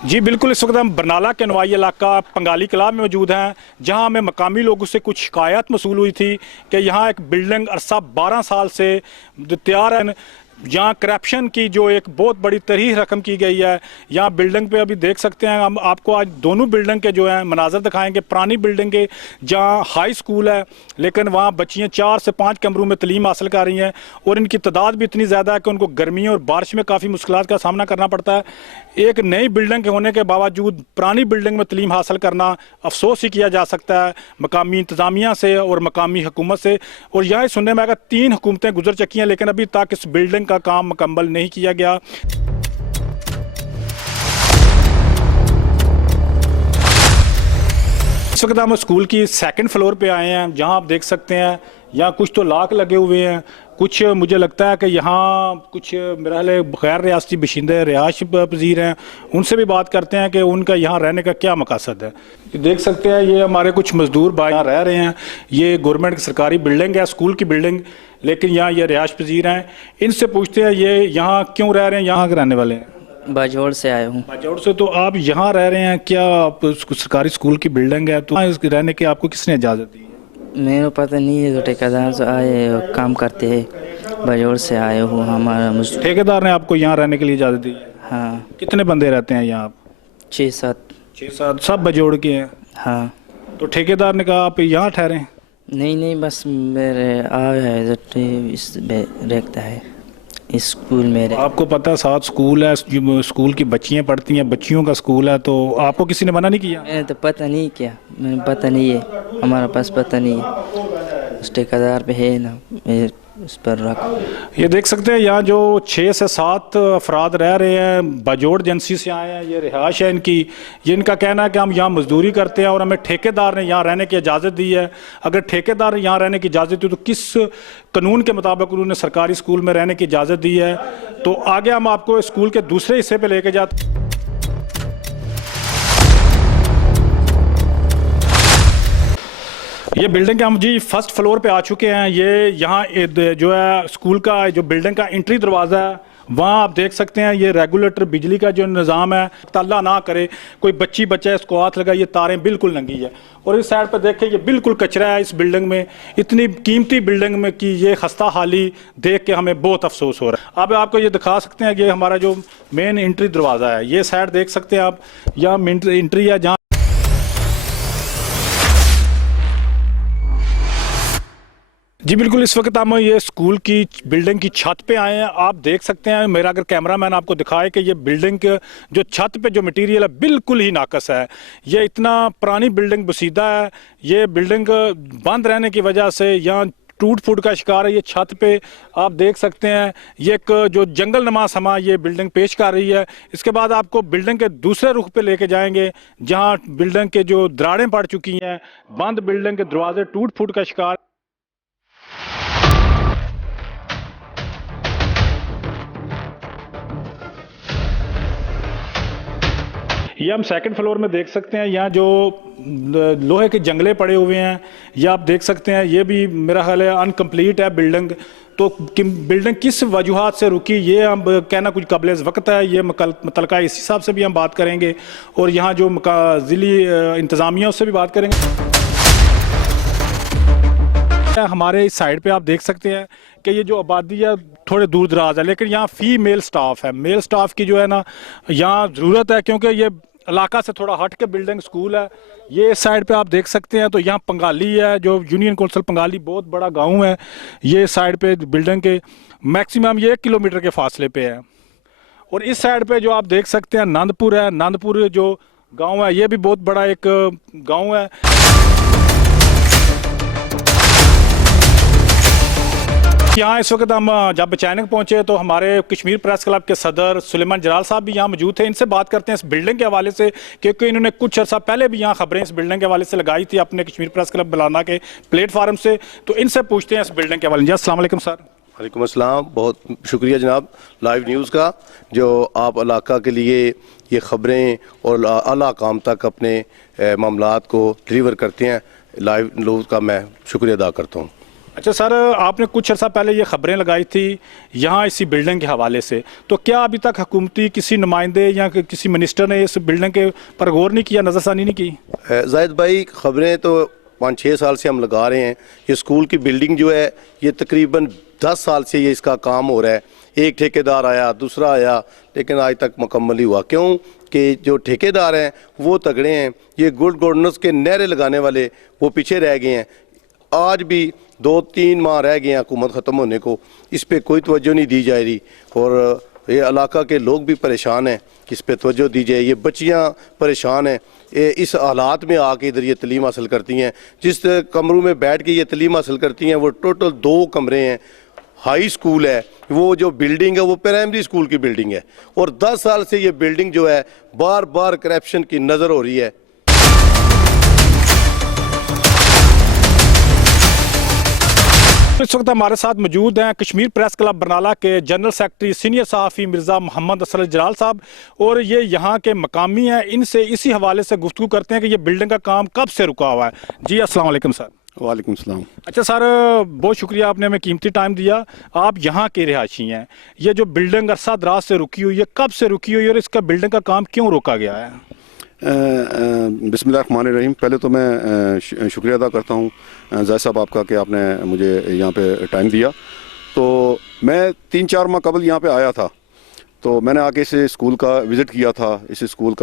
जी बिल्कुल, इस वक्त हम बरनाला के नवाई इलाका पंगाली कला में मौजूद हैं, जहां हमें मकामी लोगों से कुछ शिकायत मसूल हुई थी कि यहाँ एक बिल्डिंग अरसा 12 साल से तैयार है। यहाँ करप्शन की जो एक बहुत बड़ी तरीह रकम की गई है। यहाँ बिल्डिंग पे अभी देख सकते हैं हम, आपको आज दोनों बिल्डिंग के जो हैं मनाजर दिखाएंगे। पुरानी बिल्डिंग के जहाँ हाई स्कूल है, लेकिन वहाँ बच्चियाँ 4 से 5 कमरों में तलीम हासिल कर रही हैं और इनकी तादाद भी इतनी ज़्यादा है कि उनको गर्मियों और बारिश में काफ़ी मुश्किलात का सामना करना पड़ता है। एक नई बिल्डिंग के होने के बावजूद पुरानी बिल्डिंग में तलीम हासिल करना अफसोस ही किया जा सकता है मकामी इंतज़ामिया से और मकामी हुकूमत से। और यहाँ सुनने में आएगा 3 हुकूमतें गुजर चुकी हैं, लेकिन अभी तक इस बिल्डिंग का काम मुकम्मल नहीं किया गया। इस वक्त हम स्कूल की 2nd फ्लोर पे आए हैं, जहां आप देख सकते हैं यहाँ कुछ तो लाक लगे हुए हैं, कुछ मुझे लगता है कि यहाँ कुछ मेरा ख्याल है गैर रियासती बशिंदे रिहाइश पजीर हैं। उनसे भी बात करते हैं कि उनका यहाँ रहने का क्या मकसद है। देख सकते हैं ये हमारे कुछ मजदूर भाई यहाँ रह रहे हैं। ये गवर्नमेंट की सरकारी बिल्डिंग है, स्कूल की बिल्डिंग, लेकिन यहाँ ये रिहाइश पजीर हैं। इनसे पूछते हैं ये यहाँ क्यों रह रहे हैं, यहाँ के रहने वाले हैं। बाजौड़ से आए हूँ। बाजौड़ से। तो आप यहाँ रह रहे हैं, क्या आप सरकारी स्कूल की बिल्डिंग है, तो यहाँ रहने की आपको किसने इजाज़त दी? मेरे को पता नहीं है, तो ठेकेदार से आए काम करते हैं, बाजौड़ से आए हूँ। हमारा ठेकेदार ने आपको यहाँ रहने के लिए इजाज़त दी? हाँ। कितने बंदे रहते हैं यहाँ? 6-7 सब बाजौड़ के हैं? हाँ। तो ठेकेदार ने कहा आप यहाँ ठहरें? नहीं, बस मेरे आए है इस रहता है इस स्कूल में। आपको पता है साथ स्कूल है, स्कूल की बच्चियाँ पढ़ती हैं, बच्चियों का स्कूल है, तो आपको किसी ने मना नहीं किया? मैंने तो पता नहीं किया, मैंने पता नहीं है, हमारा पास पता नहीं है, उस ठेकेदार पे है ना, उस पर रखो। ये देख सकते हैं यहाँ जो 6 से 7 अफराद रह रहे हैं, बाजौड़ एजेंसी से आए हैं, ये रिहाइश है इनकी। ये इनका कहना है कि हम यहाँ मजदूरी करते हैं और हमें ठेकेदार ने यहाँ रहने की इजाज़त दी है। अगर ठेकेदार ने यहाँ रहने की इजाज़त दी तो किस कानून के मुताबिक उन्होंने सरकारी स्कूल में रहने की इजाज़त दी है? तो आगे हम आपको स्कूल के दूसरे हिस्से पर लेके जाते। ये बिल्डिंग के हम जी 1st फ्लोर पे आ चुके हैं। ये यहाँ जो है स्कूल का जो बिल्डिंग का एंट्री दरवाज़ा है, वहाँ आप देख सकते हैं ये रेगुलेटर बिजली का जो निज़ाम है, अल्लाह ना करे कोई बच्चा इसको हाथ लगा, ये तारें बिल्कुल नंगी है। और इस साइड पर देखें ये बिल्कुल कचरा है इस बिल्डिंग में, इतनी कीमती बिल्डिंग में की ये खस्ता हाली देख के हमें बहुत अफसोस हो रहा है। अब आपको ये दिखा सकते हैं, ये हमारा जो मेन एंट्री दरवाज़ा है, ये साइड देख सकते हैं आप, यहाँ एंट्री है जहाँ जी बिल्कुल। इस वक्त हम ये स्कूल की बिल्डिंग की छत पे आए हैं। आप देख सकते हैं, मेरा अगर कैमरामैन आपको दिखाए कि ये बिल्डिंग के जो छत पे जो मटेरियल है बिल्कुल ही नाकस है। ये इतना पुरानी बिल्डिंग बसीदा है, ये बिल्डिंग बंद रहने की वजह से यहाँ टूट फूट का शिकार है। ये छत पे आप देख सकते हैं, ये एक जो जंगल नमा समा ये बिल्डिंग पेश कर रही है। इसके बाद आपको बिल्डिंग के दूसरे रुख पे लेके जाएंगे, जहाँ बिल्डिंग के जो दरारें पड़ चुकी हैं, बंद बिल्डिंग के दरवाजे टूट फूट का शिकार। ये हम 2nd फ्लोर में देख सकते हैं, यहाँ जो लोहे के जंगले पड़े हुए हैं, ये आप देख सकते हैं। ये भी मेरा ख्याल है अनकम्प्लीट है बिल्डिंग। तो बिल्डिंग किस वजूहात से रुकी ये हम कहना कुछ काबिल वक्त है। ये मुतलका इस हिसाब से भी हम बात करेंगे और यहाँ जो ज़िली इंतज़ामिया उससे भी बात करेंगे। हमारे इस साइड पे आप देख सकते हैं कि ये जो आबादी है थोड़े दूर दराज है, लेकिन यहाँ फीमेल स्टाफ है। मेल स्टाफ की जो है ना यहाँ ज़रूरत है, क्योंकि ये इलाका से थोड़ा हट के बिल्डिंग स्कूल है। ये इस साइड पे आप देख सकते हैं, तो यहाँ पंगाली है, जो यूनियन कौंसिल पंगाली बहुत बड़ा गांव है। ये साइड पे बिल्डिंग के मैक्सिमम ये 1 किलोमीटर के फासले पे है। और इस साइड पे जो आप देख सकते हैं नंदपुर है, नंदपुर जो गाँव है ये भी बहुत बड़ा एक गाँव है। यहाँ इस वक्त हम जब अचानक पहुंचे तो हमारे कश्मीर प्रेस क्लब के सदर सुलेमान जलाल साहब भी यहाँ मौजूद थे। इनसे बात करते हैं इस बिल्डिंग के हवाले से, क्योंकि इन्होंने कुछ अर्सा पहले भी यहाँ खबरें इस बिल्डिंग के हवाले से लगाई थी अपने कश्मीर प्रेस क्लब बलाना के प्लेटफार्म से। तो इनसे पूछते हैं इस बिल्डिंग के हवाले में। अस्सलाम वालेकुम सर। वालेकुम अस्सलाम, बहुत शुक्रिया जनाब लाइव न्यूज़ का, जो आप इलाका के लिए ये ख़बरें और आला काम तक अपने मामलात को डिलीवर करते हैं। लाइव न्यूज़ का मैं शुक्रिया अदा करता हूँ। अच्छा सर, आपने कुछ अर्सा पहले ये खबरें लगाई थी यहाँ इसी बिल्डिंग के हवाले से, तो क्या अभी तक हुकूमती किसी नुमाइंदे या किसी मिनिस्टर ने इस बिल्डिंग के पर गौर नहीं किया, नज़रसानी नहीं की? जाहिद भाई, खबरें तो 5-6 साल से हम लगा रहे हैं। ये स्कूल की बिल्डिंग जो है ये तकरीबन 10 साल से ये इसका काम हो रहा है। एक ठेकेदार आया, दूसरा आया, लेकिन आज तक मुकम्मल ही हुआ। क्यों कि जो ठेकेदार हैं वो तगड़े हैं, ये गुड गवर्नेंस के नारे लगाने वाले वो पीछे रह गए हैं। आज भी 2-3 माह रह गए हैं हुकूमत ख़त्म होने को, इस पर कोई तवज्जो नहीं दी जा रही और ये इलाका के लोग भी परेशान हैं कि इस पर तवज्जो दी जाए। ये बच्चियाँ परेशान हैं, इस हालात में आके इधर ये तलीम हासिल करती हैं। जिस कमरों में बैठ के ये तलीम हासिल करती हैं वो टोटल 2 कमरे हैं। हाई स्कूल है, वो जो बिल्डिंग है वो प्राइमरी स्कूल की बिल्डिंग है और 10 साल से ये बिल्डिंग जो है बार बार करप्शन की नज़र हो रही है। इस वक्त हमारे साथ मौजूद हैं कश्मीर प्रेस क्लब बरनाला के जनरल सेक्रेटरी सीनियर सहाफ़ी मिर्ज़ा मोहम्मद असलर जलाल साहब, और ये यहाँ के मकामी हैं। इनसे इसी हवाले से गुफ्तगू करते हैं कि ये बिल्डिंग का काम कब से रुका हुआ है। जी अस्सलाम वालेकुम सर। वालेकुम सलाम। अच्छा सर, बहुत शुक्रिया, आपने हमें कीमती टाइम दिया। आप यहाँ के रिहायशी हैं, ये जो बिल्डिंग अरसा दराज से रुकी हुई है, कब से रुकी हुई है और इसका बिल्डिंग का काम क्यों रोका गया है? बिस्मिल्लाहिर्रहमानिर्रहीम। पहले तो मैं शुक्रिया अदा करता हूँ जायद साहब आपका कि आपने मुझे यहाँ पे टाइम दिया। तो मैं 3-4 माह कबल यहाँ पे आया था, तो मैंने आके इस स्कूल का विज़िट किया था। इस स्कूल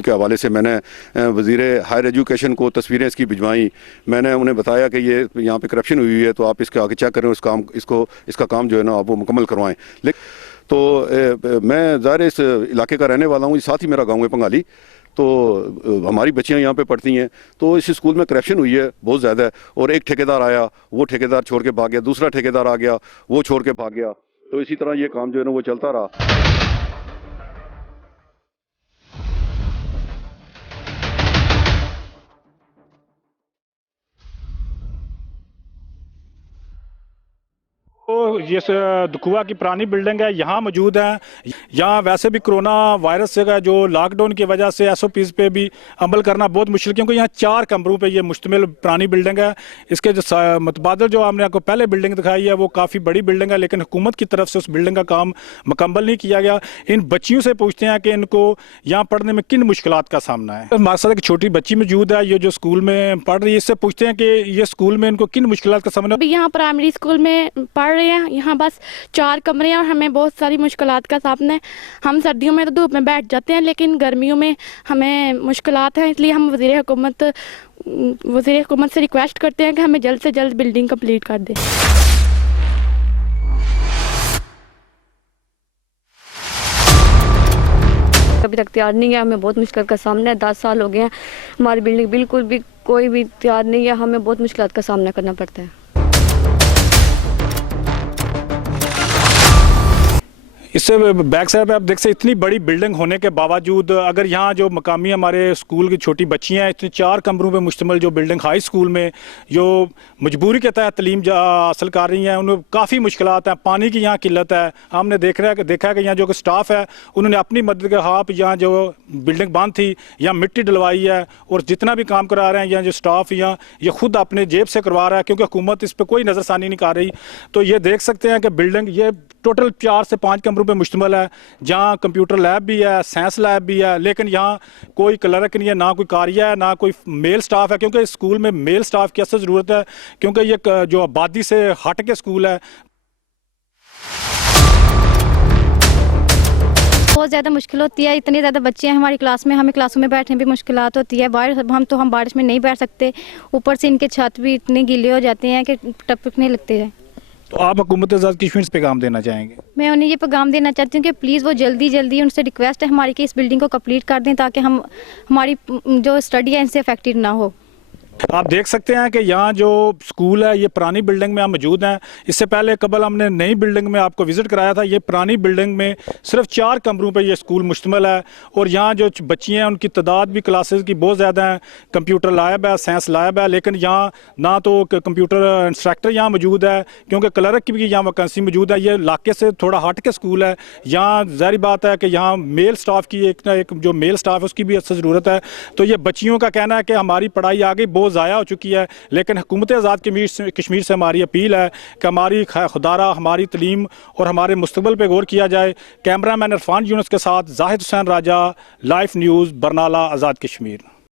के हवाले से मैंने वज़ीर हायर एजुकेशन को तस्वीरें इसकी भिजवाई। मैंने उन्हें बताया कि ये यहाँ पे करप्शन हुई है, तो आप इसके आगे चेक करें, इसका काम जो है ना आप वो मुकम्मल करवाएं। लेकिन तो मैं ज़ाहिर इस इलाके का रहने वाला हूँ, साथ ही मेरा गाँव है पंगाली। तो हमारी बच्चियां यहाँ पे पढ़ती हैं, तो इस स्कूल में करप्शन हुई है बहुत ज़्यादा है। और एक ठेकेदार आया, वो ठेकेदार छोड़ के भाग गया, दूसरा ठेकेदार आ गया, वो छोड़ के भाग गया। तो इसी तरह ये काम जो है ना वो चलता रहा। तो ये दुकुआ की पुरानी बिल्डिंग है, यहाँ मौजूद है। यहाँ वैसे भी कोरोना वायरस से जो लॉकडाउन की वजह से SOPs पे भी अमल करना बहुत मुश्किल, क्योंकि यहाँ 4 कमरों पे ये मुश्तमिल पुरानी बिल्डिंग है। इसके जो मुतबादल जो हमने आपको पहले बिल्डिंग दिखाई है वो काफ़ी बड़ी बिल्डिंग है, लेकिन हुकूमत की तरफ से उस बिल्डिंग का काम मुकम्मल नहीं किया गया। इन बच्चियों से पूछते हैं कि इनको यहाँ पढ़ने में किन मुश्किलात का सामना है। हमारे साथ एक छोटी बच्ची मौजूद है, ये जो स्कूल में पढ़ रही है। इससे पूछते हैं कि ये स्कूल में इनको किन मुश्किलात का सामना। यहाँ प्राइमरी स्कूल में पढ़ रहे हैं, यहाँ बस 4 कमरे हैं और हमें बहुत सारी मुश्किलात का सामना है। हम सर्दियों में तो धूप में बैठ जाते हैं, लेकिन गर्मियों में हमें मुश्किलात हैं। इसलिए हम वज़ीर हुकूमत से रिक्वेस्ट करते हैं कि हमें जल्द से जल्द बिल्डिंग कंप्लीट कर दें। अभी तक तैयार नहीं है, हमें बहुत मुश्किल का सामना है। 10 साल हो गए हैं, हमारी बिल्डिंग बिल्कुल भी कोई भी तैयार नहीं है, हमें बहुत मुश्किलात का सामना करना पड़ता है। इससे बैक साइड पे आप देख सकते इतनी बड़ी बिल्डिंग होने के बावजूद अगर यहाँ जो मकामी हमारे स्कूल की छोटी बच्चियाँ हैं, इतने 4 कमरों पे मुश्तमिल जो बिल्डिंग हाई स्कूल में जो मजबूरी के तहत तलीम हासिल कर रही हैं, उन्हें काफ़ी मुश्किलात हैं। पानी की यहाँ किल्लत है। हमने देखा है कि यहाँ जो स्टाफ है उन्होंने अपनी मदद के हाथ यहाँ जो बिल्डिंग बंद थी यहाँ मिट्टी डलवाई है, और जितना भी काम करा रहे हैं यहाँ जो स्टाफ यहाँ ये खुद अपने जेब से करवा रहा है, क्योंकि हुकूमत इस पर कोई नज़रसानी नहीं कर रही। तो ये देख सकते हैं कि बिल्डिंग ये टोटल 4 से 5 कमरों पे मुश्तमिल है, जहाँ कंप्यूटर लैब भी है, साइंस लैब भी है, लेकिन यहाँ कोई क्लर्क नहीं है, ना कोई कारिया है, ना कोई मेल स्टाफ है, क्योंकि इस स्कूल में मेल स्टाफ की असल ज़रूरत है, क्योंकि ये जो आबादी से हट के स्कूल है। बहुत ज़्यादा मुश्किल होती है, इतनी ज़्यादा बच्चे हैं हमारी क्लास में, हमें क्लासों में बैठने भी मुश्किलात होती है। हम बारिश में नहीं बैठ सकते, ऊपर से इनके छत भी इतने गीले हो जाते हैं कि टपकने लगते हैं। तो आप हुकूमत आज़ाद कश्मीर पे पैगाम देना चाहेंगे? मैं उन्हें ये पैगाम देना चाहती हूँ कि प्लीज़ वो जल्दी उनसे रिक्वेस्ट है हमारी कि इस बिल्डिंग को कंप्लीट कर दें, ताकि हमारी जो स्टडी है इनसे अफेक्टेड ना हो। आप देख सकते हैं कि यहाँ जो स्कूल है ये पुरानी बिल्डिंग में हम मौजूद हैं। इससे पहले कबल हमने नई बिल्डिंग में आपको विज़िट कराया था। ये पुरानी बिल्डिंग में सिर्फ 4 कमरों पे ये स्कूल मुश्तमिल है, और यहाँ जो बच्चियाँ हैं उनकी तादाद भी क्लासेस की बहुत ज़्यादा है। कंप्यूटर लैब है, साइंस लैब है, लेकिन यहाँ ना तो कंप्यूटर इंस्ट्रक्टर यहाँ मौजूद है, क्योंकि क्लर्क की भी यहाँ वैकेंसी मौजूद है। ये इलाके से थोड़ा हट के स्कूल है। यहाँ ज़ाहिर बात है कि यहाँ मेल स्टाफ की एक जो मेल स्टाफ है उसकी भी अच्छी ज़रूरत है। तो ये बच्चियों का कहना है कि हमारी पढ़ाई आगे बहुत वो ज़ाया हो चुकी है। लेकिन हुकूमत आज़ाद कश्मीर से हमारी अपील है कि हमारी खुदारा, हमारी तलीम और हमारे मुस्तकबिल पे गौर किया जाए। कैमरामैन इरफान यूनुस के साथ जाहिद हुसैन राजा, लाइफ न्यूज़, बरनाला, आज़ाद कश्मीर।